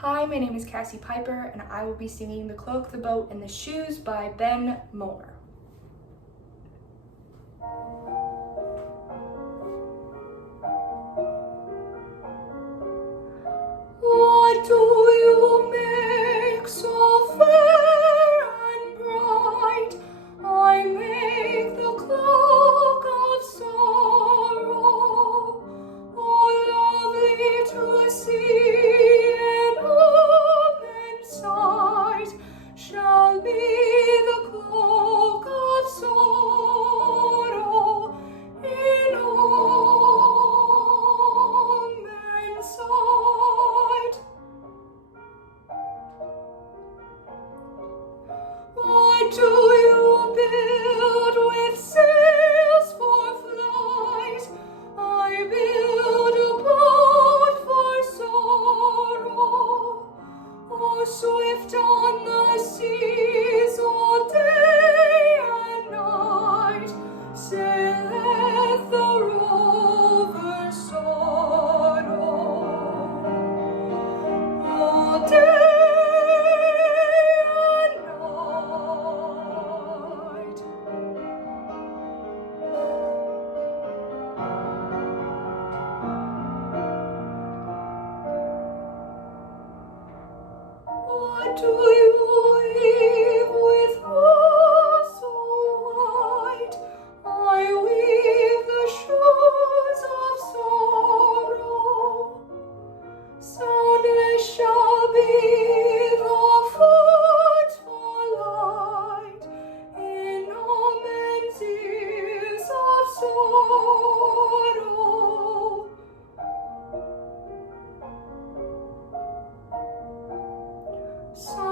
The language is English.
Hi, my name is Cassie Piper, and I will be singing The Cloak, the Boat, and the Shoes by Ben Moore. What do you make so fair and bright? I make the cloak of sorrow, oh lovely to see in home and sight, shall be the cloak of sorrow in home and sight. What do you build with sails for flight? I build a boat for sorrow. Oh, swift on the seas all day and night, saileth the rover's sorrow. All day and night. What do you weave with wool so white? I weave the shoes of sorrow. Soundless shall be the footfall light in all men's ears of sorrow. So